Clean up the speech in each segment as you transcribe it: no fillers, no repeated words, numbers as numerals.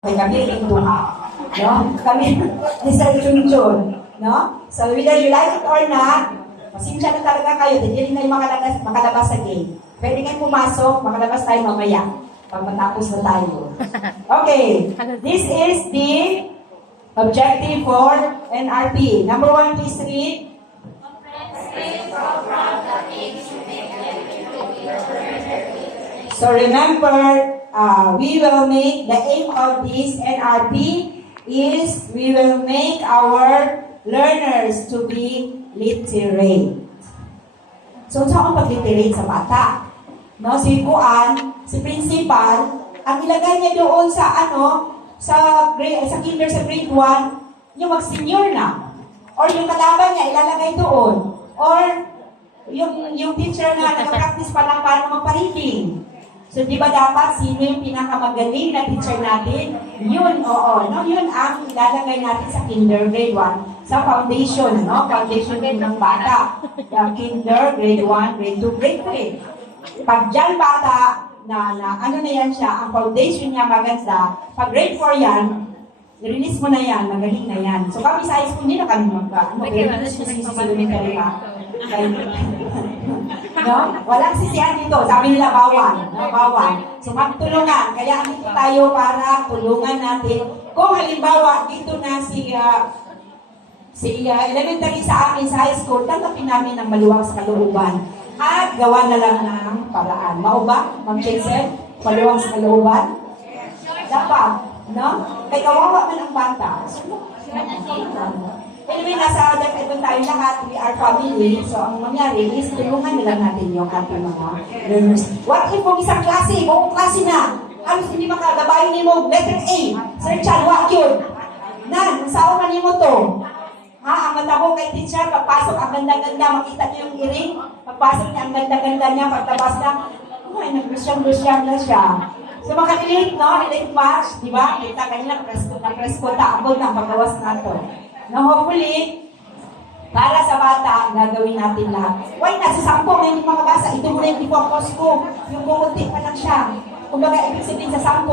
Okay, kami rin duha. No? Kami ni Sir Junjun. No? So, whether you like it or not, pasensya na talaga kayo, hindi rin kayo makalabas sa game. Pwede kayo pumasok, makalabas tayo mamaya. Pag matapos na tayo. Okay, this is the objective for NRP. Number 1, please read. So remember, we will make, the aim of this NRP is we will make our learners to be literate. So, saan ang pag-literate sa bata? No, si Kuan, si principal, ang ilagay niya doon sa sa kinder sa grade 1, yung mag-senior na. Or yung kalaban niya, ilalagay doon. Or yung teacher na nag-practice pa lang paano magpa-reading. So, di ba dapat sino yung pinakamagaling na teacher natin? Yun, yun ang ilalagay natin sa kinder grade 1 sa foundation, foundation ng bata. Kinder, grade 1, grade 2, grade 3. Pag dyan bata, na yan siya, ang foundation niya maganda, pag grade 4 yan, release mo na yan, magaling na yan. So, kami sa high school, hindi na kami release mo sisilunin ka rin. No? Walang sisihan dito. Sabi nila bawal. No? Bawal. So magtulungan. Kaya dito tayo para tulungan natin. Kung halimbawa dito na si elementary sa amin sa high school, tanggapin namin ng maluwag sa kalooban. At gawa na lang ng paraan. Mao ba, Ma'am Chelsea? Maluwag sa kalooban? Dapat. No? Kaya kawawa man ang bata. Anyway, nasa doon tayo lahat, we are family. So, ang mangyari is, tulungan nila natin yung ating mga learners. What if kung isang klase, buong klase na, halos hindi makagabayin ni mo, letter A, Sir Chan, what yun? Nan, saan man mo to? Ang matabo kay teacher, pagpasok, ang ganda-ganda, makita niyo yung iring, pagpasok niya, ang ganda-ganda niya, pagtabas na, nag-lusyang na siya. So, makalilate, no? Relate match, di ba? Kita kanina, na-presko taabod na, pagkawas na to. Na hopefully, para sa bata, gagawin natin lahat. Why na, sa 10 na hindi makabasa, ito muna yung ipopos ko. Yung bumunti pa lang siya. Kung baga, ibig sabihin sa 10,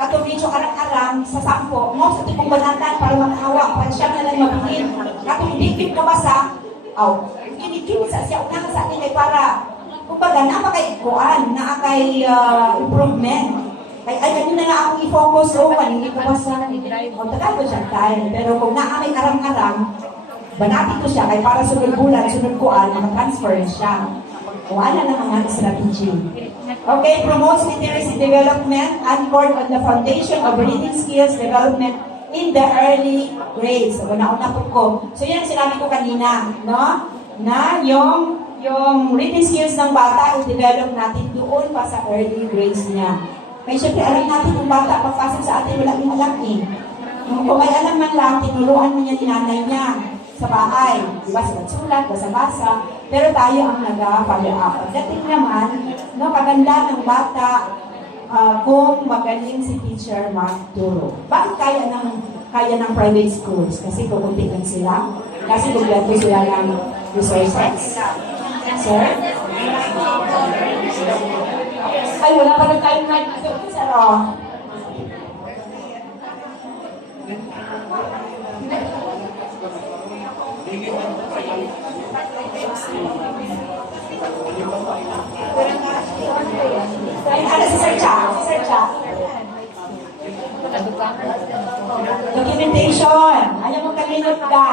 katong arang-arang sa 10, mo sa tipong banatan para makahawa, para siya na lang mabilin. Katong hindi mabasa, kinikini sa siya, una sa atin ay para, kung baga, napakaikuan, naakay improvement. Ay, kanina na akong i-focus, hindi ko basta, tagal ko siya tayo. Pero kung naamay arang-arang, banati ko siya, kaya para sunod bulan, sunod kuan, naka-transfer siya. O ano na mga strategy. Okay, promotes literacy development, anchored on the foundation of reading skills development in the early grades. So, una-una ko. So, yan sinabi ko kanina, no? Na yung reading skills ng bata, i-develop natin doon pa sa early grades niya. Kaya syempre, alam natin kung bata, pagpasok sa atin, wala yung alam eh. Kung may alam man lang, tinuruan mo niya ni nanay niya sa bahay. Diba, sulat, basa-basa. Pero tayo ang nag-follow up. Pagdating naman, kaganda ng bata kung magaling si teacher magturo. Bakit kaya ng private schools? Kasi kukunti lang sila. Kasi kumpleto sila ng resources. Sir? Ay, wala pa rin tayong mic. Sir, Ay, ano si Sir Cha? Si Sir Cha. Documentation. Ayaw mo kalinot ka.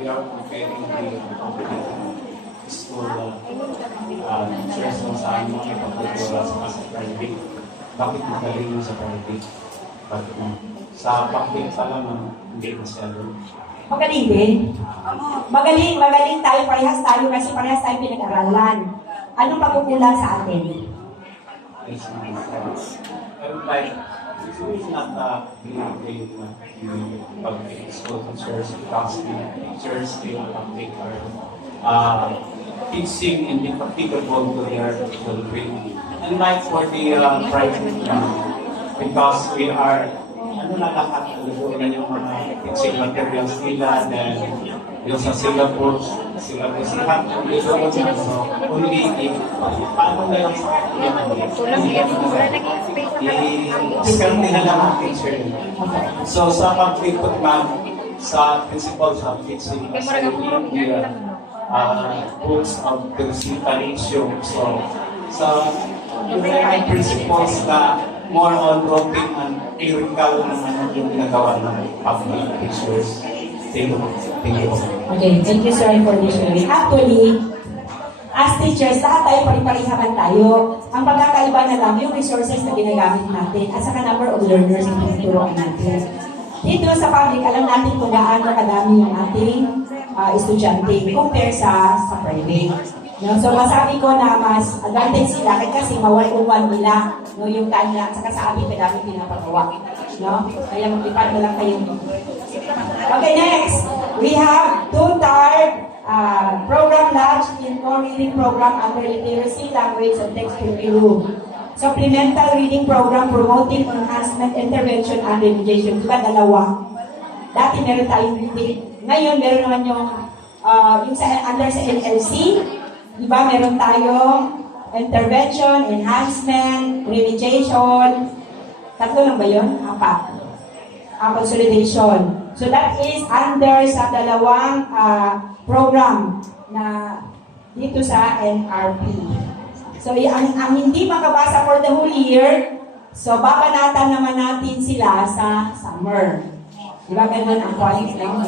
We are preparing the school teachers kung saan makipagtuturo sa private. Bakit magaling mo sa private? Sa public pa lang, hindi masyado. Magaling din. Magaling tayo, parehas tayo kasi parehas tayo pinag-aralan. Anong pagkukulang sa atin? Yes, I would like, it's not really public school teachers because the teachers in public are teaching and applicable to their children. And like for the private because we are lahat yung mga teaching materials nila, then yung sa syllabus, sila po siya. So, only if, paano na lang sa i-discount na lang ang teacher. So, sa pag-report ma'am, sa principal subjects, books of the ratio. So, sa yung principles na more on roping and clerical naman yung ginagawa ng public teachers. Thank you. Okay, thank you sir for this sharing. Actually, as teachers, lahat tayo pari-parihaman tayo. Ang pagkakaiba na lang yung resources na ginagamit natin at saka number of learners na tinuturoan natin. Dito sa public, alam natin kung gaano kadami yung ating estudyante compare sa private. No? So masabi ko na mas advantage sila kasi mawal-uwan nila yung time na at saka sa amin kadami pinapagawa. No? Kaya mag-ipad na lang kayo. Okay, next. We have two-tiered program lunch in core reading program under literacy, language, and text review. Supplemental reading program promoting enhancement, intervention, and revision. Diba, dalawa? Dati meron tayong reading. Ngayon, meron naman yung under sa NLC. Diba, meron tayong intervention, enhancement, revision. Tatlo lang ba yun? Apat. Consolidation. So that is under sa dalawang program na dito sa NRP. So ang hindi makabasa for the whole year, so babanatan naman natin sila sa summer. Diba ganun ang quality lang?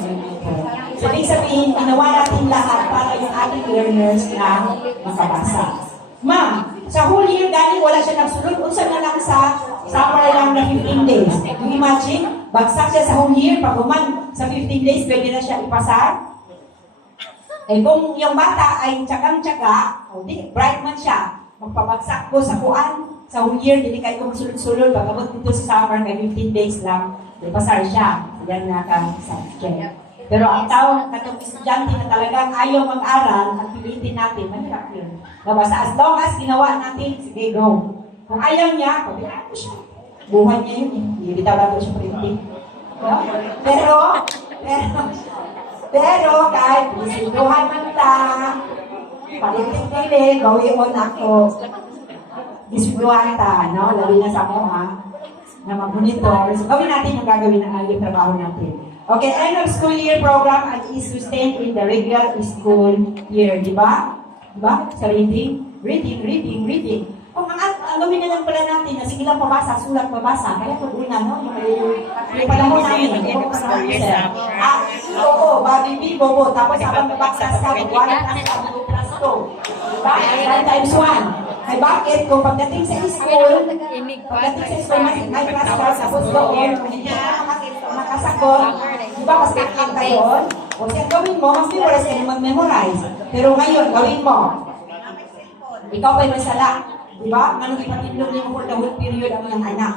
So ibig sabihin, ginawa natin lahat para yung ating learners na makabasa. Ma'am, sa whole year dahil wala siya nagsulod, unsa na lang sa summer lang na 15 days. You imagine, bagsak siya sa whole year, pag uman sa 15 days, pwede na siya ipasa. Eh kung yung bata ay tsagang-tsaga, bright man siya, magpabagsak ko sa kuan, sa whole year, hindi kayo magsulod-sulod, pag-abot dito sa summer, may 15 days lang, ipasar siya. Yan na ka-subject. Pero ang tao, katong estudyante na talagang ayaw mag-aral, at pilitin natin, mahirap yun. Basta as long as ginawa natin, sige, go. Kung ayaw niya, pabilaan ko siya. Buhay niya yun, hindi bitaw lang siya printing. No? Pero kahit isiduhan man ta, palitin-tili, gawin mo na ako. Isiduhan ta, no? Labi na sa mga na mag-monitor. So, gawin natin yung gagawin na yung trabaho natin. Okay, end of school year program and is sustained in the regular school year. Diba? Diba? Sa reading? Reading. Kung ang gawin na lang pala natin na sige lang pabasa, sulat pabasa, kaya pag una, no? Yung panahon namin, oo, babi B, bobo, tapos habang babaktas ka, 1 plus 2. Diba? 9 times 1. Ay bakit? Kung pagdating sa school, may class ka, tapos doon, kung hindi ka nakasagot, di ba, mas kakak ka yun? O siya gawin mo, mas memorize ka na mag-memorize. Pero ngayon, gawin mo. Ikaw pa'y masala. Di ba? Manong ipatindog niyo for the whole period ang iyong anak.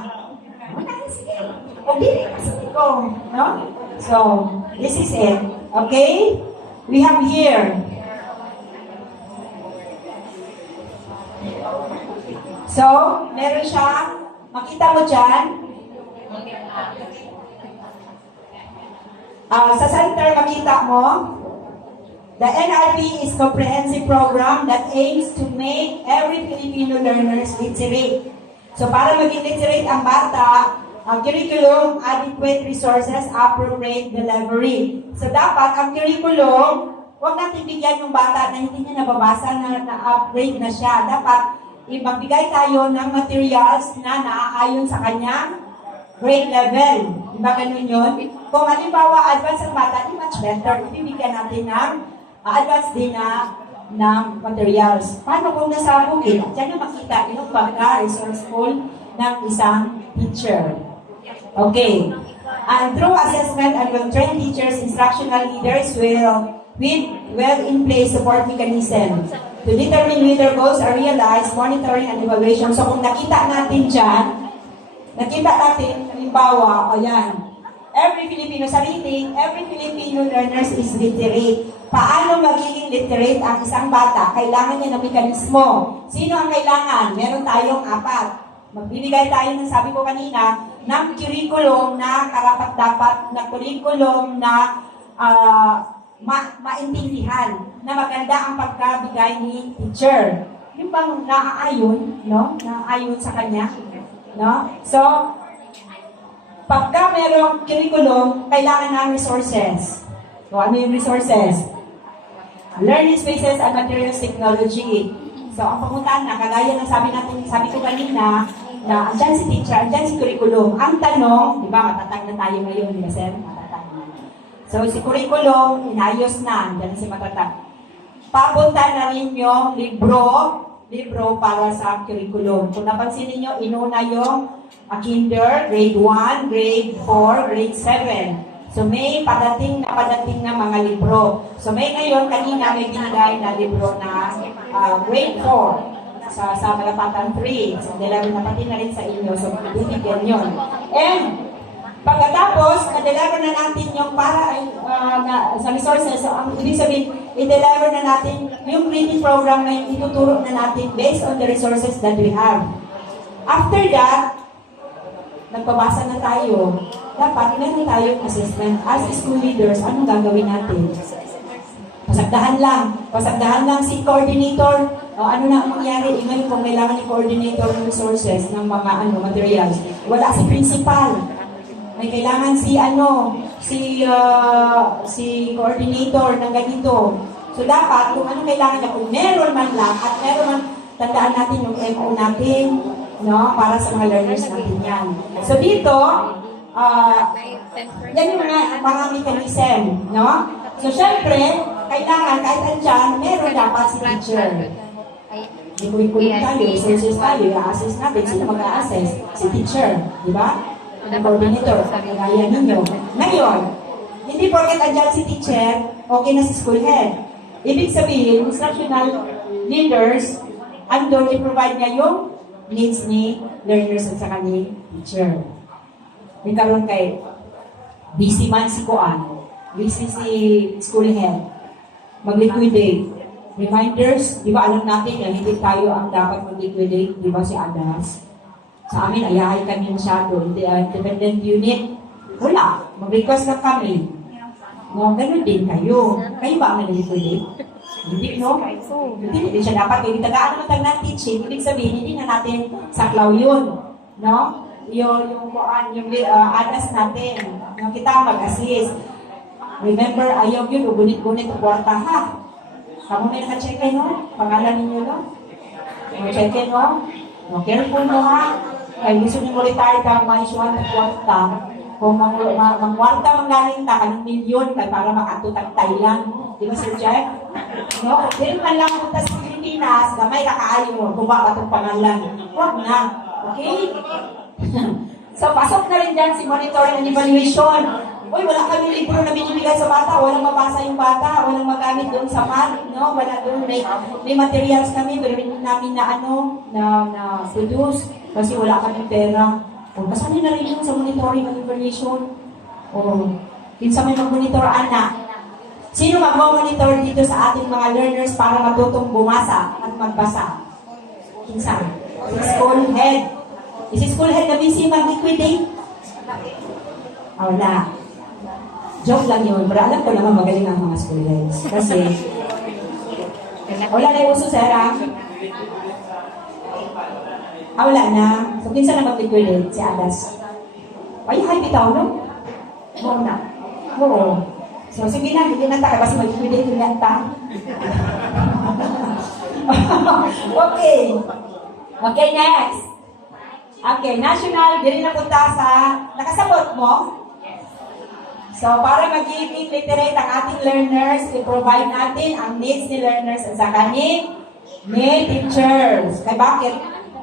Sige. O dili, kasi ko. No? So, this is it. Okay? We have here. So, meron siya. Makita mo dyan. Sa center, makita mo. The NRP is comprehensive program that aims to make every Filipino learners literate. So, para maging literate ang bata, ang curriculum, adequate resources, appropriate delivery. So, dapat ang curriculum, huwag natin bigyan yung bata na hindi niya nababasa, na-upgrade na siya. Dapat, magbigay tayo ng materials na naaayon sa kanyang grade level. Diba ganun yun? Kung halimbawa, advance ang bata, di much better. Ibibigyan natin ng advance din na ng materials. Paano kung nasa bukid? Diyan na makita yung pagka-resourceful ng isang teacher. Okay. And through assessment and well-trained teachers, instructional leaders will with well-in-place support mechanism to determine whether goals are realized, monitoring and evaluation. So kung nakita natin dyan, halimbawa, ayan, every Filipino sa reading, every Filipino learners is literate. Paano magiging literate ang isang bata? Kailangan niya ng mekanismo. Sino ang kailangan? Meron tayong 4. Magbibigay tayo ng, sabi ko kanina, ng curriculum na karapat-dapat, na curriculum na maintindihan na maganda ang pagkabigay ni teacher. Yung bang naaayon, no? Naaayon sa kanya, no? So, pagka merong curriculum, kailangan ng resources. So, ano yung resources? Learning spaces and materials technology. So, ang pamuntahan na, kagaya ng sabi ko kanina, na andyan si teacher, andyan si curriculum. Ang tanong, di ba, matatag na tayo ngayon, di ba, sir? Matatag na. So, si curriculum, inayos na, andyan si matatag. Papunta na rin yung libro para sa curriculum. Kung napansin niyo, inuna yung kinder, grade 1, grade 4, grade 7. So may padating na mga libro. So may ngayon, kanina may binigay na libro na grade 4 sa Malapatan 3. So deliver na pati na rin sa inyo. So bibigyan yun. And pagkatapos, na-deliver na natin yung para sa resources. So ang ibig sabihin, i-deliver na natin yung reading program na yung ituturo na natin based on the resources that we have. After that, nagpabasa na tayo. Dapat meron tayong assessment. As school leaders, anong gagawin natin? Pasagdahan lang si coordinator. O ano na ang mangyari? Ngayon kung kailangan ni coordinator ng resources, ng mga materials. Wala si principal. May kailangan si coordinator ng ganito. So dapat, kung ano kailangan niya, kung meron man lang, at meron man, tandaan natin yung MO natin, no, para sa mga learners natin yan. So dito, yan yung mga mechanism, no? So syempre, kailangan, kahit andyan, meron dapat si teacher. May curriculum tayo, resources tayo, i-assess natin. Sino mag-a-assess? Si teacher, di ba? Ang coordinator, kagaya ninyo. Ngayon, hindi porket andyan si teacher, okay na si school head. Ibig sabihin, instructional leaders, andun i-provide niya yung needs ni learners at saka ni teacher. Nagkaroon kay busy man si Kuan, busy si school head, mag-liquidate. Reminders, di ba alam natin na hindi tayo ang dapat mag-liquidate, di ba si Adas? Sa amin, ayahay kami masyado. Independent unit, wala. Mag-request lang kami. No, ganun din kayo. Kayo ba ang nag-liquidate? Hindi, no? Hindi siya dapat. Kaya tagaan naman ng teaching, ibig sabihin, hindi na natin saklaw yun. No? Yung anas natin. No? Kita mag-assist. Remember, ayaw yun, ugunit-gunit ang kwarta, ha? Kamu may naka-check-in, no? Pangalan ninyo, no? Check-in, no? No, careful mo, ha? Kaya gusto niyo mo retire ka, ma-isuan ng kwarta. Kung mang-kwarta mang galing ta, kanong milyon, kaya para makatutang Thailand. Di ba, Sir Jeff? No? Pero man lang punta sa Pilipinas, gamay kakaayo mo, kung ba itong pangalan. Huwag na. Okay? So, pasok na rin dyan si monitoring and evaluation. Uy, wala kami libro na binibigay sa bata, walang mabasa yung bata, walang magamit doon sa math, no? Wala doon, may materials kami, pero hindi namin na produce, kasi wala kaming pera. O, kasali na rin yun sa monitoring and evaluation. O, kinsa may mag-monitor, anak. Sino mag-monitor dito sa ating mga learners para matutong bumasa at magbasa? Kinsa? Si school head. Si school head na busy mag-liquidate? Wala. Joke lang yun, pero alam ko naman magaling ang mga school heads. Kasi, wala na yung uso, Sarah. Wala na. So, pinsan na mag-liquidate si Adas. Ay, bitaw, no? Oo na. Oo. So, sige na, hindi na tayo. Kasi mag-liquidate yung nata. Okay. Okay, next. Okay, national, dili na punta sa, nakasabot mo? So, para magiging literate ang ating learners, i-provide natin ang needs ni learners at sa kaning ni teachers. Kaya bakit?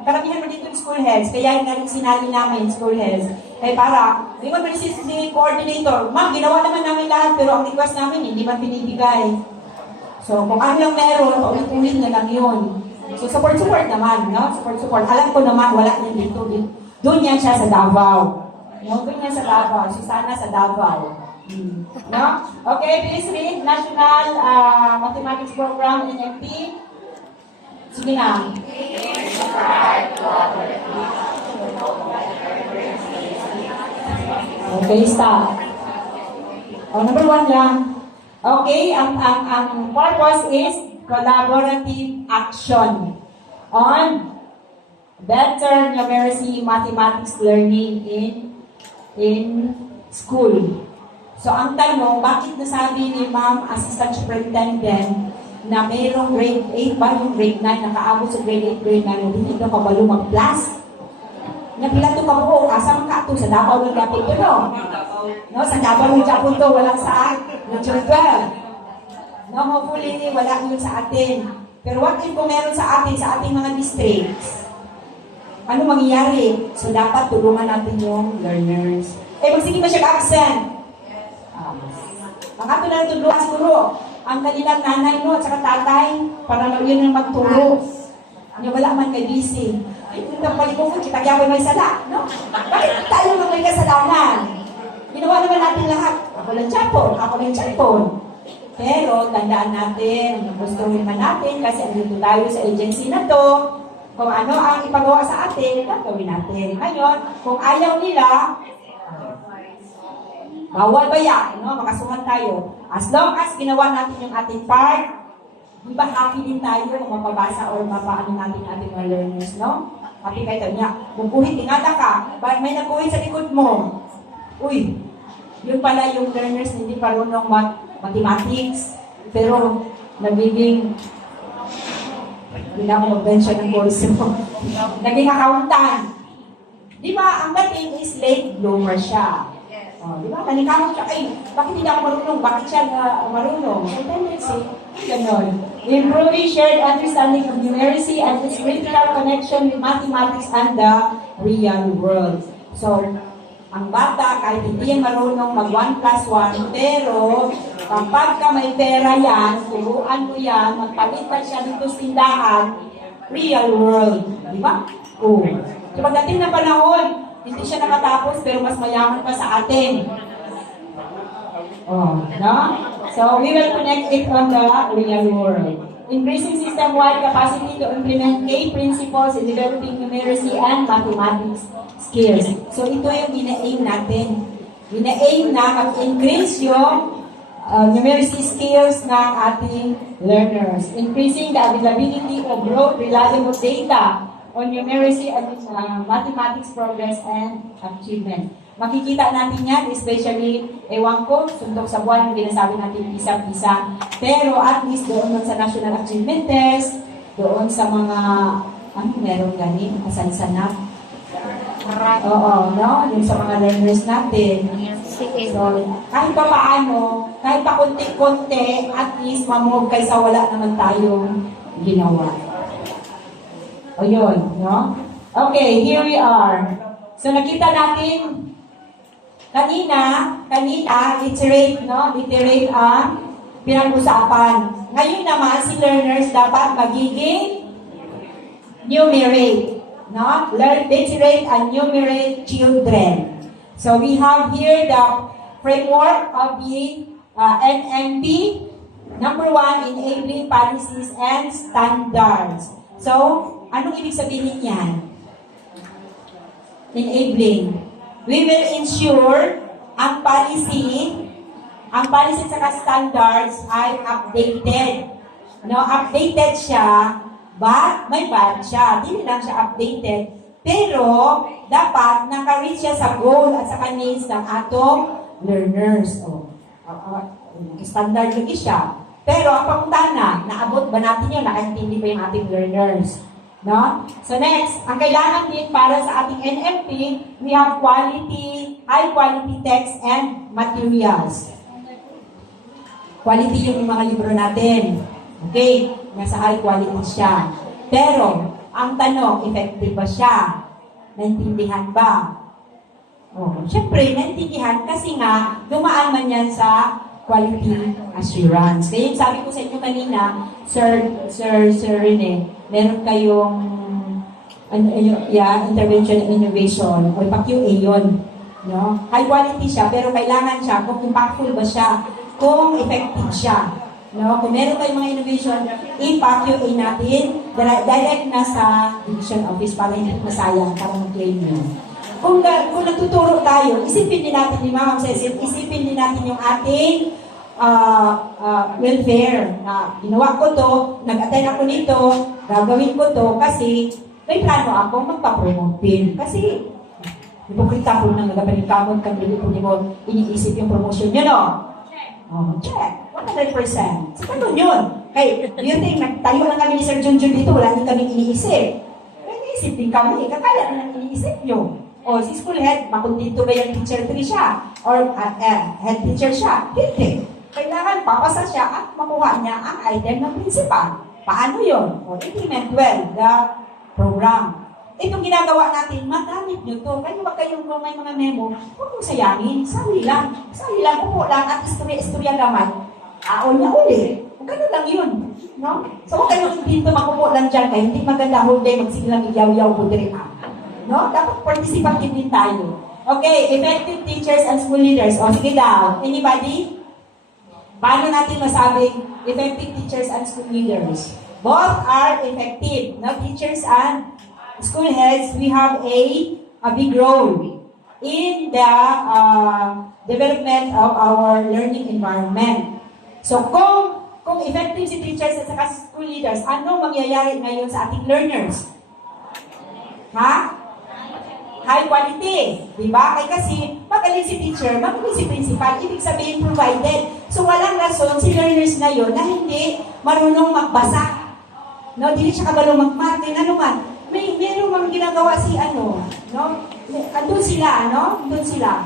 Karamihan mo dito yung school heads, kaya yung galing sinali namin school heads. Kaya para, hindi man si coordinator, ma'am, ginawa naman namin lahat, pero ang request namin, hindi man binibigay. So, kung ano lang meron, paulit-ulit na lang yun. So, support naman, no? Support. Alam ko naman, wala niyan dito. Doon yan siya sa Davao. No? Doon yan sa Davao. So, sana sa Davao. No? Okay, please read National Mathematics Program, NMP. Sige na. Okay, stop. Number 1 lang. Okay, ang purpose is collaborative action on better numeracy mathematics learning in school. So ang tanong, bakit nasabi ni Ma'am Assistant Superintendent na mayroong grade 8 ba yung grade 9, nakaabot sa grade 8, grade 9, hindi ito kabalo mag-plus? Napila ito kabuo, kasama ka ito sa Davao ng Japon ito, no? No, sa Davao ng Japon ito, walang saan, ng Children. No, hopefully, wala yun sa atin. Pero what if kung meron sa ating mga districts? Ano mangyayari? So, dapat tulungan natin yung learners. Magsige ba siya absent? Baka ito na natulungan siguro ang kanilang nanay no, at saka tatay para yun ang magturo. Ano wala man kay busy. Ay, ito ang palibong kita kaya may sala, no? Bakit tayo lang may kasalanan? Ginawa naman natin lahat. Ako lang Japon, ako lang Japon. Pero tandaan natin, gusto naman natin kasi andito tayo sa agency na to. Kung ano ang ipagawa sa atin, gagawin natin. Ngayon, kung ayaw nila, bawal ba yan? No? Makasuhan tayo. As long as ginawa natin yung ating part, di ba happy din tayo kung mapabasa or mapaano natin ating mga learners, no? Happy kayo niya. Kung buhit, ingata ka, may nagbuhit sa likod mo. Uy, yun pala yung learners hindi parunong mathematics, pero nagiging hindi na ako mag-mention ng kurso. Naging accountant. Di ba, ang dating is late bloomer siya. Di ba, nalikawin siya, ay, bakit hindi ako marunong? Bakit siya marunong? So, tendency, ganon. Improving shared understanding of numeracy and its critical connection with mathematics and the real world. So, ang bata, kahit hindi yan marunong mag 1 plus 1, pero kapag ka may pera yan, turuan mo yan, magpalitan siya dito sa tindahan, real world. Di ba? Oo. So, pagdating na panahon, hindi siya nakatapos, pero mas mayaman pa sa atin. Oh, no? So, we will connect it on the real world. Increasing system-wide capacity to implement key principles in developing numeracy and mathematics skills. So, ito yung ina-aim natin. Ina-aim na mag-increase yung numeracy skills ng ating learners. Increasing the availability of broad, reliable data on numeracy and mathematics progress and achievement. Makikita natin yan, especially, ewan ko, suntok sa buwan, yung ginasabi natin isa-isa. Pero at least doon sa National Achievement Test, doon sa mga, meron ganin, asan-sanap. Oo, no? Yung sa mga learners natin. So, kahit pa paano, kahit pa konti-konti, at least mamove kaysa wala naman tayong ginawa. O yun, no? Okay, here we are. So, nakita natin, kanina, literate, no? Literate ang pinag-usapan. Ngayon naman, si learners dapat magiging numerate, no? Learn, literate and numerate children. So, we have here the framework of the NMP. Number 1, enabling policies and standards. So, anong ibig sabihin yan? Enabling. We will ensure ang policy at saka standards ay updated. No, updated siya, but may bad siya. Hindi lang siya updated. Pero, dapat naka-reach siya sa goal at sa needs ng atong learners. Standard lagi siya. Pero, ang pamuntahan naabot ba natin yun? Nakaintindi ba yung ating learners? No? So next, ang kailangan din para sa ating NMP, we have high quality text and materials. Quality yung mga libro natin. Okay? Nasa high quality siya. Pero, ang tanong, effective ba siya? Naintindihan ba? Siyempre, naintindihan kasi nga, dumaan man yan sa quality assurance. Kaya yung sabi ko sa inyo kanina, Sir Rene, meron kayong intervention and innovation o pa-QA yun. No? High quality siya, pero kailangan siya kung impactful ba siya, kung effective siya. No? Kung meron kayong mga innovation, ipa-QA natin, direct na sa division office para hindi masayang para mag-claim yun. Kung nagtuturo tayo, isipin din natin yung mga isipin din natin yung ating welfare. Ginawa ko to, nag-attend ako nito, gagawin ko to kasi may plano ako magpa-promote din. Kasi hipokrita po nang nagapaligkamon kang hindi mo iniisip yung promotion nyo, no? Check. 100%. So, ganun yun. Hey, do you think, nagtayo lang kami ni Sir Junjun dito, wala din kami iniisip. May iniisip din kami, kakaya na iniisip nyo. O, si school head, makundito ba yung teacher 3 siya? Or head teacher siya? Hindi. Kailangan papasa siya at makuha niya ang item ng principal. Paano yun? O, implement well the program. Itong ginagawa natin, magamit nyo to. Kaya wag kayong kung may mga memo, huwag mong sayangin. Sali lang. Sali lang, upo lang at istorya gamay. Aon niya uli. Ganun lang yun. No? So, huwag kayong dito makupo lang dyan kayo. Hindi maganda whole day magsigilang iyaw-yaw po dire. No? Dapat participative din tayo. Okay, effective teachers and school leaders. O, sige daw. Anybody? Paano natin masabing effective teachers and school leaders? Both are effective. No? Teachers and school heads, we have a big role in the development of our learning environment. So, kung effective si teachers at saka school leaders, ano mangyayari ngayon sa ating learners? Ha? High quality. Diba? Kasi magaling si teacher, magaling si principal, ibig sabihin provided. So, walang rason si learners ngayon na hindi marunong magbasa. No, hindi siya kabalo mag-marking, ano man. Meron mga ginagawa si no? Andun sila, Andun sila.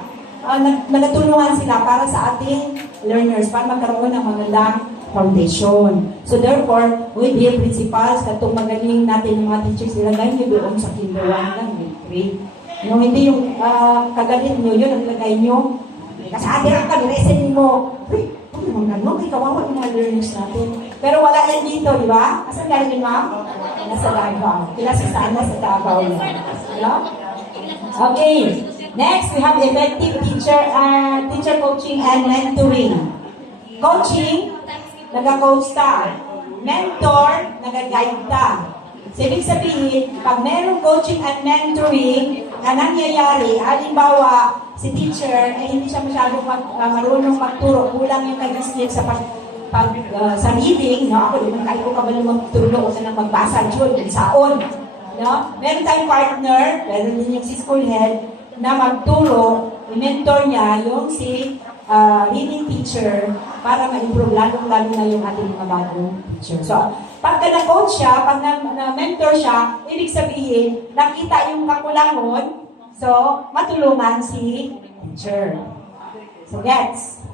Nagatulungan sila para sa ating learners, para magkaroon ng magandang foundation. So therefore, we dear principals, katong magaling natin yung mga teachers nila, dahil nyo doon sa kinder 1 ng grade 3. Hindi yung kagalit nyo yun, ang lagay nyo. Kasi adirang ka, niresin mo. Uy, ano, may kawawa yung mga learners natin. Pero wala yan dito, di ba? Asan galing yun, ma'am? Nasa Davao. Kilasa saan? Nasa Davao yan. Hello? Okay. Next, we have effective teacher coaching and mentoring. Coaching, nag-coach ka. Mentor, nag-guide ka. So, ibig sabihin, pag merong coaching and mentoring na nangyayari, halimbawa, si teacher ay hindi siya masyadong marunong magturo, kulang yung kanyang skill sa sa reading, no? Ako, di man kahit ko kabalo magturo o na magbasa, yun, saon. No? Meron tayong partner, meron din yung si school head, na magturo, i-mentor niya yung si reading teacher para ma-improve lalo na yung ating mga bagong teacher. So, pagka na-coach siya, pag na-mentor siya, ibig sabihin, nakita yung kakulangon, so, matulungan si teacher. So, gets?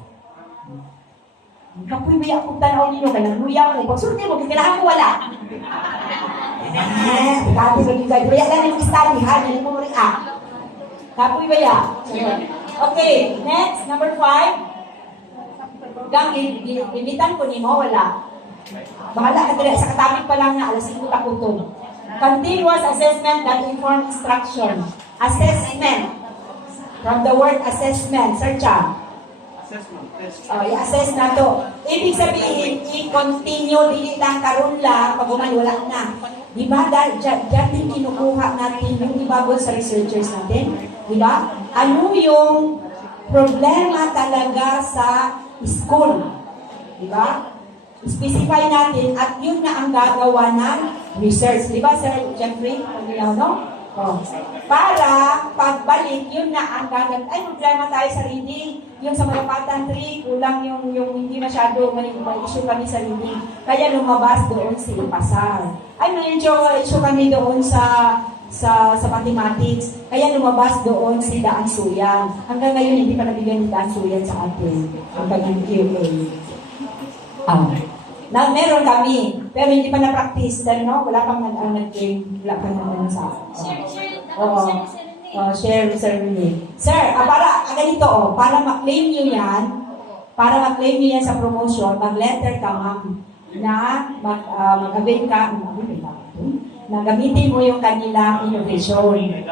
Kapoy ba yung tanaw nyo, kaya luya mo. Pag surti mo, kailangan mo wala. Kapoy ba yung guide? Kaya lang yung study, ha? Hindi mo react. Kapoy ba yan? Okay, next, number 5. Gang, imitan ko ni mo, wala. Bahala ka dali, sa katamig pa lang na, alas 5 takutong. Continuous assessment that inform instruction. Assessment. From the word assessment. Search ah. I-assess na to. Ibig sabihin, i-continue, dili lang karon lang, pag wala na. Di ba? Diyan din kinukuha natin yung ibabaw sa researchers natin. Di ba? Ano yung problema talaga sa school? Di ba? Specify natin at yun na ang gagawa ng research. Di ba, Sir Jeffrey? No? Oh. Para pagbalik, yun na ang gagawin. Ay, problema tayo sa reading. Yung sa Malapatan 3, kulang yung hindi masyado may issue kami sa reading. Kaya lumabas doon si Pasar. Ay, may issue kami doon sa mathematics. Kaya lumabas doon si Daan Suyan. Hanggang ngayon, hindi pa nabigyan ni Daan Suyan sa atin. Ang kanyang QA. Meron kami, pero hindi pa na-practice. Dahil wala pang nag-game. Wala pang sa share ceremony. Sir, ganito para ma-claim nyo yan, sa promotion, mag-letter ka, ma'am, na mag-avail ka, na gamitin mo yung kanilang innovation.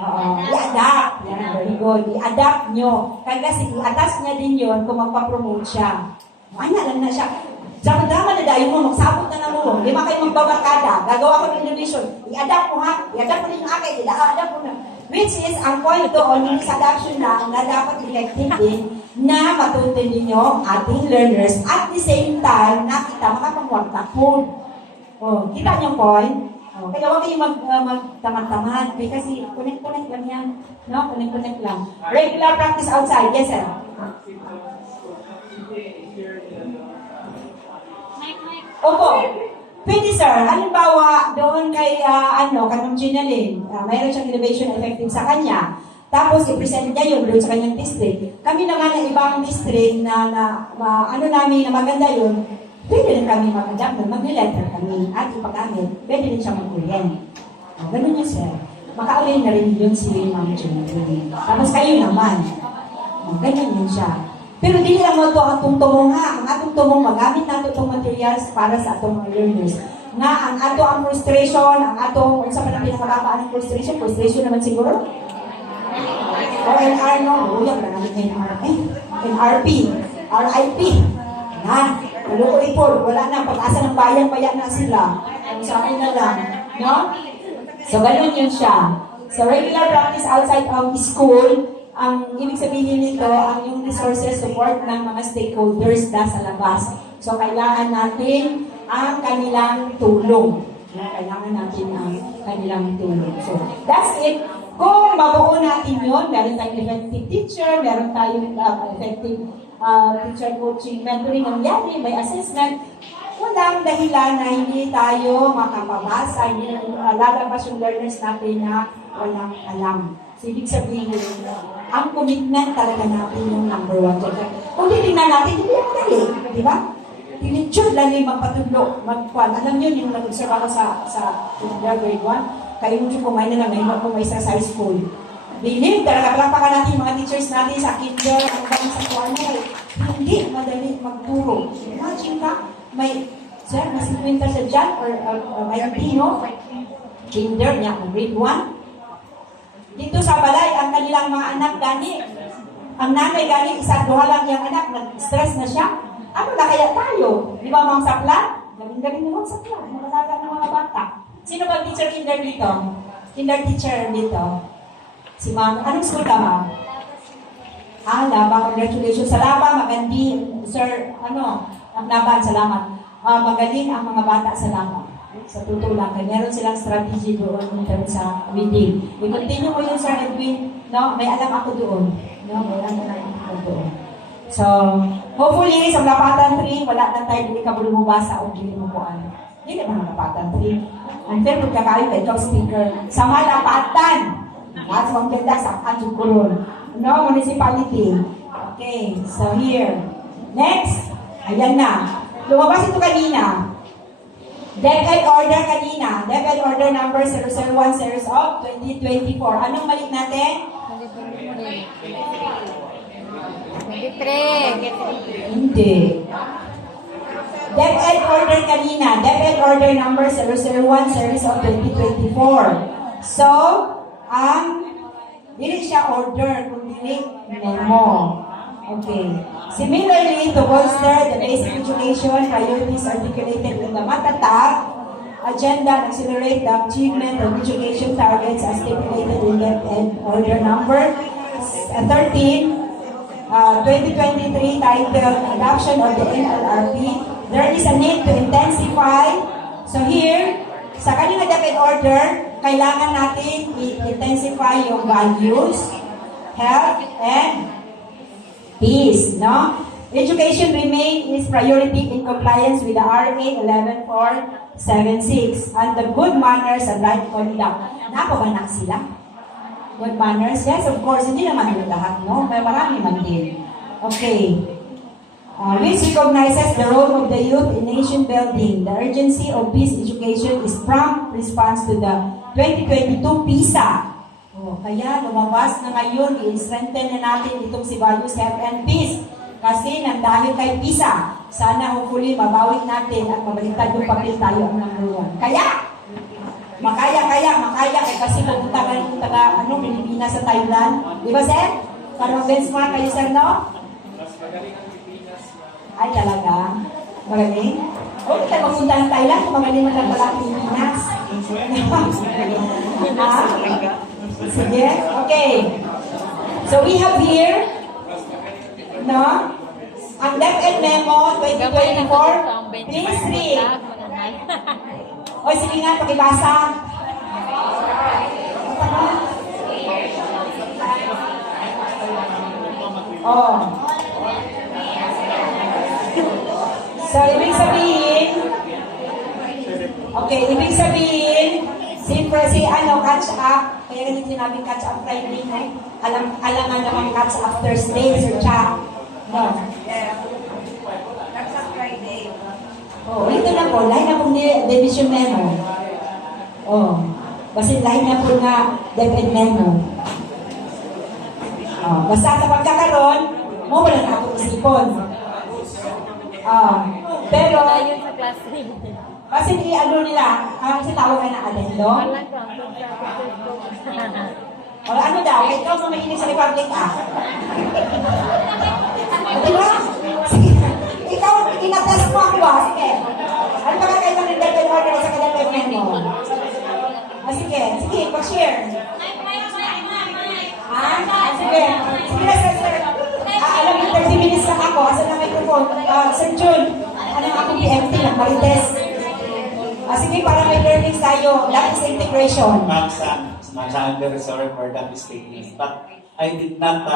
I-adapt. Yan, very good. I-adapt nyo. Kasi i-attach niya din yun kung magpa-promote siya. Lang na siya. Dama na dahil mo, magsabot na mo. Di ba kayo magbabarkada? Gagawa ko ng innovation. I-adapt mo ha. I-adapt mo din yung akin. I-adapt mo na. Which is, ang point doon, yung sa adoption na dapat effective din, na matuto ninyo ating learners at the same time na kita makapag-work na food. Oh, kita niyo point? Oh, kaya huwag kayong magtamad-tamad. Okay, kasi connect-connect lang yan. No? Connect-connect lang. Regular practice outside. Yes, sir. Opo. Pwede, sir. Halimbawa, doon kay, kanong Ginalyn, mayroon siyang innovation effective sa kanya. Tapos, i-present niya yun doon sa kanyang district. Kami naman ang ibang district na maganda yun, pwede rin kami mag-adapt doon, mag-letter kami at ipagamit. Pwede rin siya mag-orient. Ganun yun, sir. Maka-orient na rin yun si Ma'am Ginalyn. Tapos kayo naman. Ganun yun siya. Pero di lang mo ito ang tumtumong ha. Ang atong tumong magamit nato itong materials para sa atong mga learners. Nga, ang ato ang frustration, ang atong, sa pa na pinakababa ng frustration naman siguro. ONR, no? Uyak na namin NRP, RIP. Yan. Naluko-ipol. Wala na. Pag-asa ng bayan, paya na sila. Sa akin na lang. No? So, ganun yun siya. So, regular practice outside of school, ang ibig sabihin nito, ang yung resources support ng mga stakeholders na sa labas. So, kailangan natin ang kanilang tulong. Kailangan natin ang kanilang tulong. So, that's it. Kung mabuo natin yun, meron tayong effective teacher, meron tayong effective teacher coaching, mentoring ang yari, may assessment, walang dahilan na hindi tayo makapabasa, hindi lalabas yung learners natin na walang alam. So, ibig sabihin, ang commitment talaga natin yung number one. Kung titignan natin, hindi ang dali. Di ba? Tinitsyon lang yung magpatudlo, magkuhan. Alam nyo, yung nag-observe ako sa grade 1, kayo mo siya kumain na lang, ngayon ako may sa high school. Bilim, talaga palakpakan natin yung mga teachers natin sa kinder, hanggang sa kuhan niya. Hindi madali magturo. Imagine ka, may, sir, mas kwenta sa dyan, or may Pino, kinder niya, grade 1. Dito sa balay, ang kanilang mga anak gani, ang nanay gani, isa duha lang yung anak, nag-stress na siya. Ano na kaya tayo? Di ba mga sapla? Galing-galing naman sapla, magalaga ng mga bata. Sino ba teacher kinder dito? Kinder teacher dito? Si ma'am, anong school ka ma'am? Laba, congratulations. Sa Laba, magandi. Sir, ang Laban, salamat. Magaling ang mga bata sa Laba. Sa totoo lang, meron silang strategy doon in terms sa reading. I-continue mo yun, Sir Edwin. No? May alam ako doon. No? May alam ako doon. So, hopefully, sa Lapatan 3, wala na tayo hindi ka bumubasa o hindi mo kuhan. Hindi naman ang Lapatan 3. Ang fair pagkakayo kay ikaw speaker. Sa Malapatan. That's one ganda sa Antukulon. No? Municipality. Okay, so here. Next. Ayan na. Lumabas ito kanina. DepEd order kanina. DepEd order number 001 series of 2024. Anong balik natin? 23. Hindi. DepEd order kanina. DepEd order number 001 series of 2024. So, dili siya order, kundi memo. Okay. Similarly, to bolster the basic education priorities articulated in the Matatak agenda and accelerate the achievement of education targets as stipulated in the order number 13, 2023 titled Adoption of the NLRP. There is a need to intensify. So here, sa kanina DepEd order, kailangan natin i-intensify yung values, health, and peace, no? Education remain is priority in compliance with the RA 11476 and the good manners and right conduct. Napabanak sila? Good manners? Yes, of course. Hindi naman yung lahat, no? May marami man din. Okay. Which recognizes the role of the youth in nation building. The urgency of peace education is prompt response to the 2022 PISA. Kaya lumabas na ngayon, i-strengthen na natin itong si Values, Health, and Peace. Kasi nang dahil kay PISA, sana hopefully mabawit natin at mabaliktad yung papel tayo ang number 1. Kaya, makaya, kasi pupunta Pilipinas sa Thailand. Di ba, sir? Para mag-benchmark kayo, sir, no? Ay, talaga? Magaling? Okay, tayo magpunta ng Thailand, magaling man lang pala ang Pilipinas. Sige, okay. So we have here No? Ang DepEd Memo 2024, please read. O sige nga, pakibasa. Oh. So, ibig sabihin, okay, ibig sabihin, catch up, kaya ganun sinabing catch up Friday, no? Alangan naman catch up Thursday, Sir Cha. No? Catch up Friday. Oh, ito na po, lahi na po ni Division Memo. Oh, kasi lahi na po nga DepEd Memo. Oh, basta sa pagkakaroon, mo wala na ako isipon. Pero, Yun sa klase. kasi ano nila, kasi tawag na adendo. Walang O ano daw, ikaw mo mahilig sa Republic Act. Di ba? Sige, ikaw, inatest mo ako ba? Sige. Ano ba kayo ng DepEd order sa DepEd Memo? Sige, pag-share. Sige. Sige na, sir. Alam mo, 30 minutes lang ako. Asan na microphone? Sir Jun, ano ang akong PMT ng Marites? Sige, para may learnings tayo. That is integration. Ma'am, sa under reserve for that statement. But I did not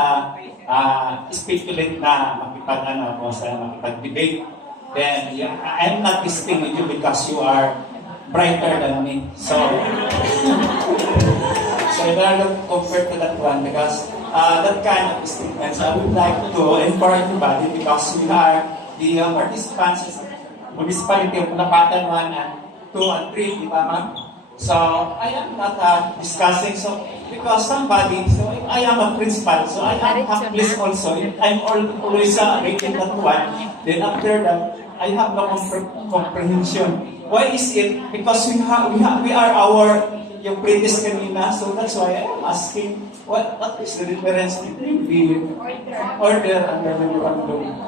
speculate na makipag-debate. Then, I'm not disputing with you because you are brighter than me. So I better not compare to that one because that kind of statements I would like to inform everybody because we are the participants municipality of Napatan 1 and 2 and 3, di ba ma'am? So I am not discussing because somebody, I am a principal, so I am helpless also. I'm always rating that one. Then after that, I have no comprehension. Why is it? Because we are yung previous kanina, so that's why I'm asking what is the difference between the order and the memorandum?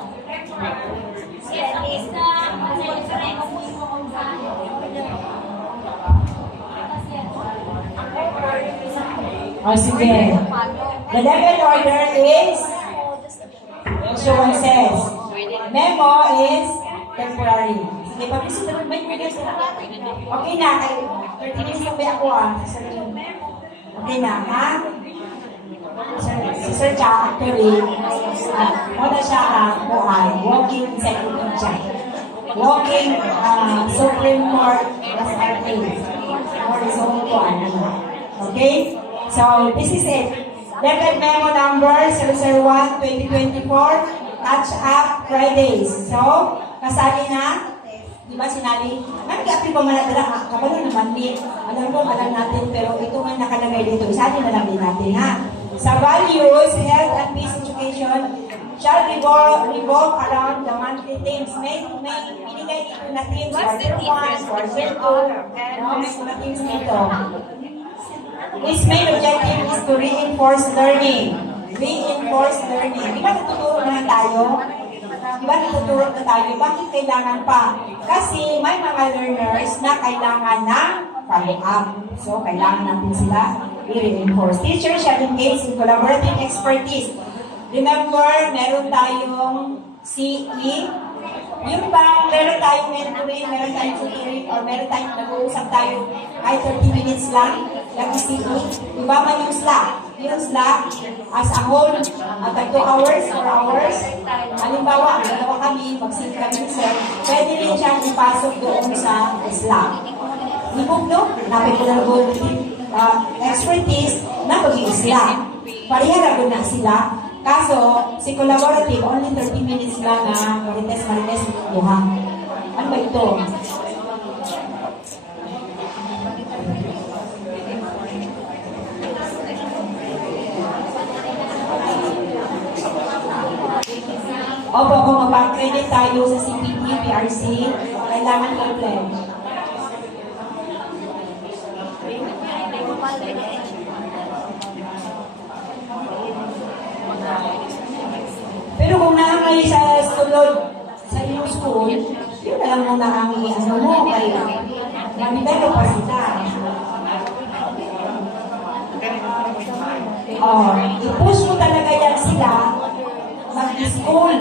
Sige. The DepEd order is, so one says, memo is temporary. Sige, pag-isip na may minutes na. Okay na, 30 minutes na ba ako Okay na, ha? Si Sir Cha, actually, muna siya walking secretary siya. Walking Supreme Court SRA. Horizontal ko, Okay? So, this is it. DepEd Memo number 001-2024, Catch Up Fridays. So, kasali na, di ba sinali? Nag-i-appeal pa manadala, kabalo naman din. Alam ko, alam natin, pero ito man nakalagay dito. Isali na lang din natin, ha? Sa values, health and peace education shall revolve around the monthly themes. May binigay dito na themes, quarter 1, quarter 2, may mga themes dito. Its main objective is to reinforce learning. Reinforce learning. Di ba natuturo na tayo? Di ba natuturo na tayo? Bakit kailangan pa? Kasi may mga learners na kailangan ng follow-up. So, kailangan natin sila i-reinforce. Teachers shall engage in collaborative expertise. Remember, meron tayong CE. Yung bang meron tayong mentoring, meron tayong tutoring, or meron tayong nag-uusap tayo ay 30 minutes lang, nag-CE. Iba man yung Slack. Yung Slack, as a whole, at 2 hours, 4 hours. Halimbawa, dalawa kami, mag-sync kami sir, pwede rin siyang ipasok doon sa Slack. Ibig no? Napit ko na expertise na mag-i-Slack. Pareha na sila. Kaso, si collaborative, only 30 minutes lang na marites buha. Ano ba ito? Opo, kung mapag-credit tayo sa CPT, PRC, kailangan complete. Pero kung naangay sa tulod sa iyong school, yun na lang muna ang ano mo, kaya mamidalo pa sila. I-push mo talaga yan sila, mag-school.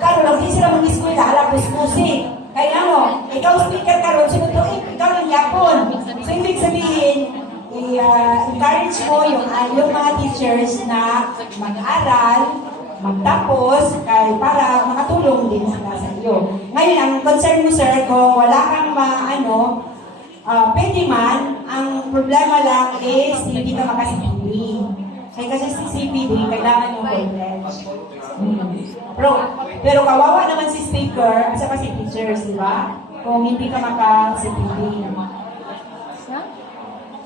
Karon lang, di sila mag-school, halapos music. Kaya ano, ikaw speaker karon, sunod to, ikaw lang yapon. So, ibig sabihin, i-encourage mo yung mga teachers na mag-aral, magtapos, para makatulong din sila sa iyo. Ngayon, ang concern mo, sir, kung wala kang pwede man, ang problema lang is hindi ka makasipili. Kasi si CPD, kailangan yung college. Pero kawawa naman si speaker at saka si teachers, di ba? Kung hindi ka makasipili.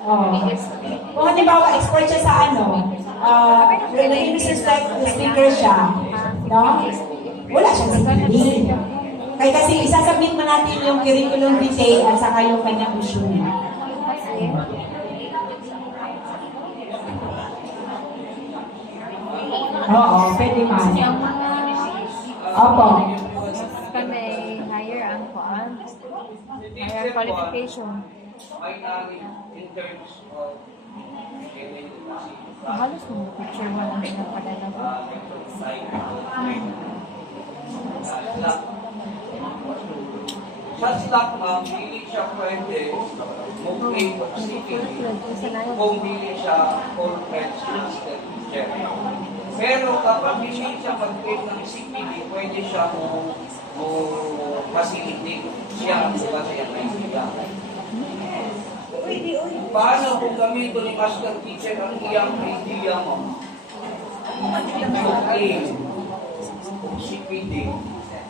Oh. Kung halimbawa, expert siya sa naging research speaker siya, no? Wala siyang CPD. Kaya kasi isasubmit mo natin yung curriculum vitae at saka yung kanyang resume. Oo, pwede man. Yung mga Opo. pag may higher ang kuan, higher qualification. Halos mga picture mo na pinapadala ko. Sa stock ma'am, hindi siya pwede mag-pay of CPD kung hindi siya full-fledged master teacher. Pero kapag hindi siya mag-pay ng CPD, pwede siya facilitate siya ang buka siya na ibigay. Paano kung gamito ni master teacher ang iyang idea mo? Okay, CPD.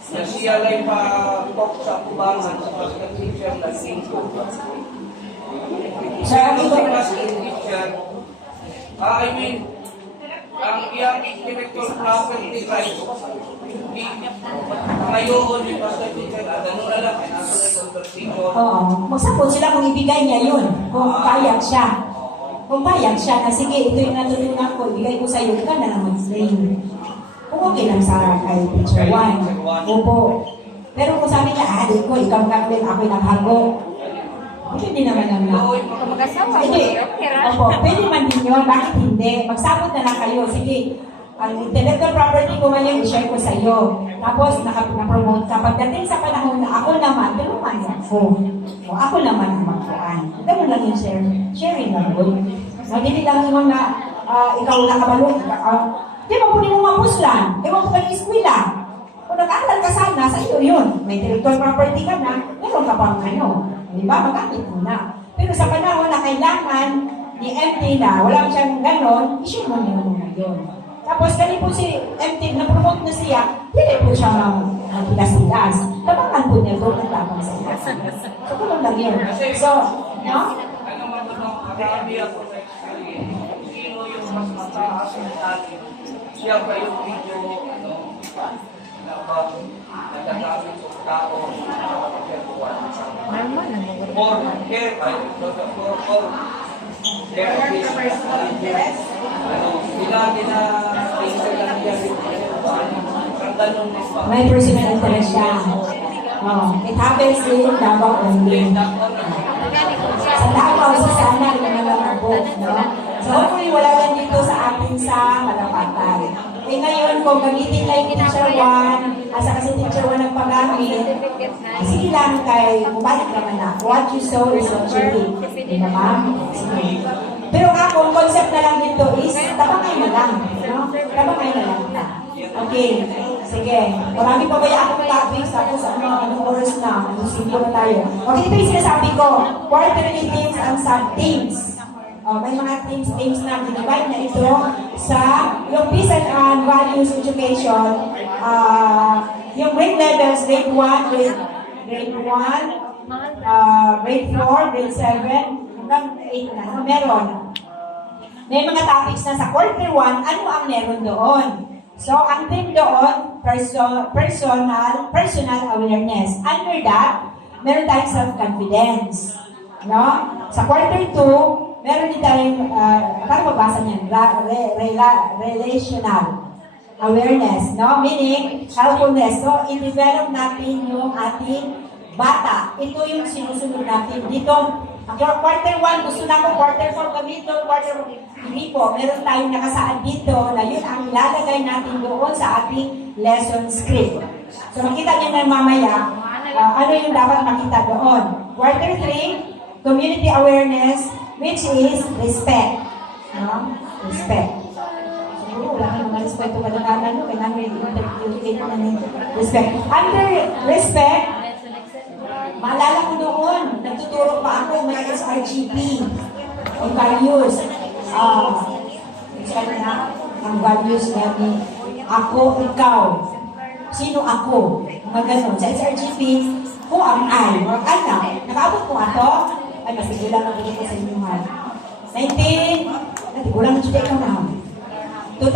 Na siya lang pa-talk sa kubangan sa master teacher na linggo. Pero si master teacher, ang iyang intellectual property rights, ngayon ni master teacher, gano'n na lang, nasa na conversation. Oo. Magsapot sila kung ibigay niya yun. Kung payag siya. Kung payag siya na, sige, ito yung natutunan ko, ibigay ko sa iyo, ka na lang mag-explain. Kung okay lang sa kay teacher 1. Opo. Pero kung sabi niya, di ko, ikaw gagawin, ako'y naghago. Hindi naman lang na. Kung mag-asawa, Hindi. okay ra. Opo, pwede man din yun. Bakit hindi? Magsabot na lang kayo. Sige, ang intellectual property ko man yung i-share ko sa iyo. Tapos, na-promote ka. Pagdating sa panahon na ako naman, tulungan mo ako. O ako naman ang magpuan. Ganun lang yung sharing lang doon. Hindi lang yung mga, ikaw nakabalo, di ba kunin mo mapuslan? Ewan ko pa yung eskwela. Kung nag-aaral ka sana, sa iyo yun. May intellectual property ka na, meron ka pang Di ba? Magamit mo na. Pero sa panahon na kailangan ni MT na wala siyang ganon, issue mo niyo muna yun. Tapos ganun po si MT, na-promote na siya, hindi po siya magkilas-kilas. Tabangan po niya doon ang tabang sa ilas. So, kung lang yun. So, no? Ano matanong, marami ako sa experience. Sino yung mas mataas sa natin? Siya ba yung video, na nagagamit ng tao sa pagkakakuan? Normal na mo. Or care, sila lang yan ang ganun May personal interest siya. Oh, it happens in Davao only. Sa Davao, sa sana, rin naman ako. No? So, hopefully, wala yan dito sa atin sa Malapatan. Eh ngayon, kung gamitin lang yung teacher 1, asa kasi teacher 1 ang paggamit, sige lang kay, mabalik naman na. What you sow is what you reap. Di ba, ma'am? Sige. Pero ako, ang concept na lang dito is, tabangay na lang. No? Tabangay na lang. Okay. Sige. Marami pa ba yung akong topics? Tapos anong oras na? Simple na tayo. Okay, ito yung sinasabi ko. Quarterly themes and sub-themes. May mga themes na divide na ito sa yung peace and values education. Yung grade levels, grade 1, grade 1, grade 4, grade 7, hanggang 8 na. Meron. May mga topics na sa quarter 1, ano ang meron doon? So, ang theme doon, personal awareness. Under that, meron tayong self-confidence. No? Sa quarter 2, meron din tayong, paano mabasa niyan? Relational awareness. No? Meaning, helpfulness. So, i-develop natin yung ating bata. Ito yung sinusunod natin. Dito, Ang quarter 1, gusto na ko quarter 4 gamitin, quarter 4, hindi po, meron tayong nakasaad dito na yun ang ilalagay natin doon sa ating lesson script. So makita niyo na mamaya, ano yung dapat makita doon. Quarter 3, community awareness, which is respect. No? Respect. Siguro wala na mga respeto kadalanan, no? Kaya namin i-interpret na ng respect. Under respect, maalala ko noon, nagtuturo pa ako may SRGP, ang values. Sabi na, ang values namin, ako, ikaw. Sino ako? Mga ganun. Sa SRGP, ko ang I. Or ano, nakaabot ko ato? Ay, mas bigla lang ko sa inyo man. 19, kulang na siya ikaw na. 2000,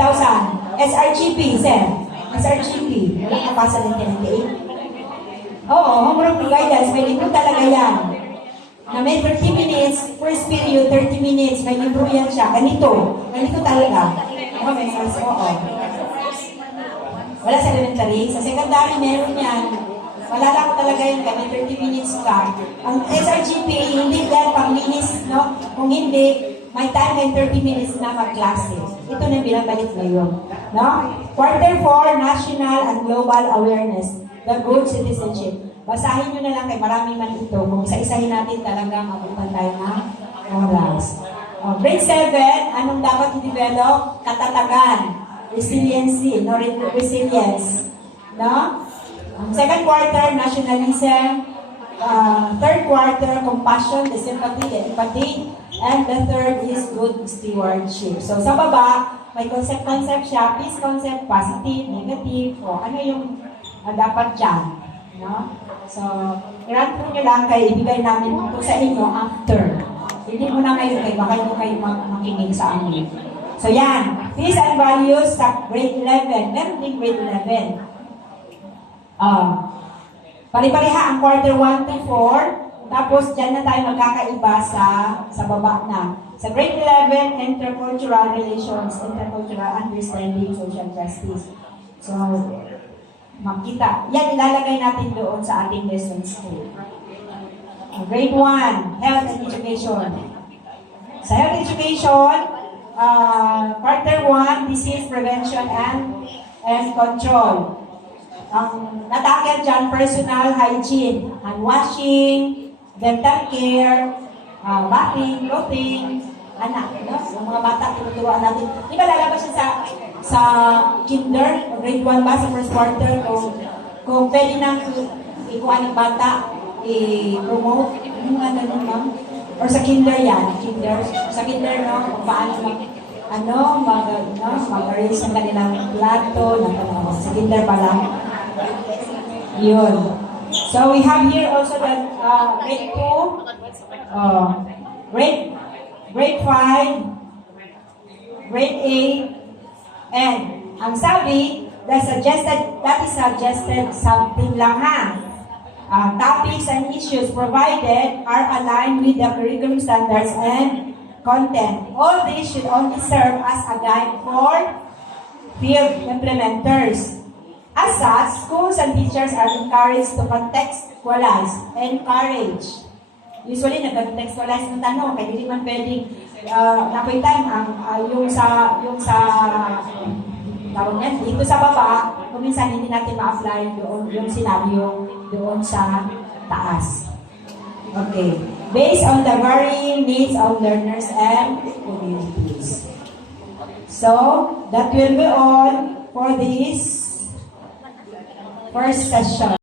SRGP, sir. SRGP, walang kapasa ng 98. Oo, homework guidance, may libro talaga yan. Na may 30 minutes, first period, 30 minutes, may libro yan siya. Ganito talaga. Oo, may first, oo. Wala sa elementary. Sa secondary, meron yan. Wala lang talaga yun, kaya may 30 minutes ka. Ang SRGP, hindi yan panglinis, no? Kung hindi, may time may 30 minutes na mag-klase. Ito na binabalik ngayon. No? Quarter 4, National and Global Awareness. The Good Citizenship. Basahin nyo na lang kay marami man ito. Kung isa-isahin natin talagang abutan tayo ng oras. Grade 7, anong dapat i-develop? Katatagan. Resiliency. No? Resilience. No? Second quarter, nationalism. Third quarter, compassion, the sympathy, the empathy. And the third is good stewardship. So sa baba, may concept siya. Peace concept, positive, negative. O ano yung dapat dyan. No? So, i-run through nyo lang kay ibigay namin ito sa inyo after. Hindi mo na kayo kay baka nyo kayo makinig sa amin. So yan, peace and values sa grade 11. Meron din grade 11. Pari-pariha ang quarter 1 to 4. Tapos dyan na tayo magkakaiba sa baba na. Sa grade 11, intercultural relations, intercultural understanding, social justice. So, makita. Yan, ilalagay natin doon sa ating lesson school. Grade 1, health and education. Sa health education, quarter 1, disease prevention and control. Ang natakil dyan, personal hygiene, hand washing, dental care, bathing, clothing, anak, no? Yung mga bata, tinuturuan natin. Di ba lalabas siya sa kinder, grade 1 ba, sa first quarter, kung pwede nang ikuha ng bata, i-promote, yung mga ganun, ma'am? Or sa kinder yan, sa kinder, no? Kung paano mag-arrange ng kanilang plato, sa kinder pa lang. Yun. So we have here also that grade 2, grade 5, grade 8, and ang sabi, that is suggested something lang ha. Topics and issues provided are aligned with the curriculum standards and content. All these should only serve as a guide for field implementers. As such, schools and teachers are encouraged to contextualize. Usually, nag-contextualize ng tanong, kaya hindi man pwedeng napoy time yung sa tawag yan, dito sa baba, kuminsan hindi natin ma-apply doon yung sinabi doon sa taas. Okay. Based on the varying needs of learners and communities. So, that will be all for this first session.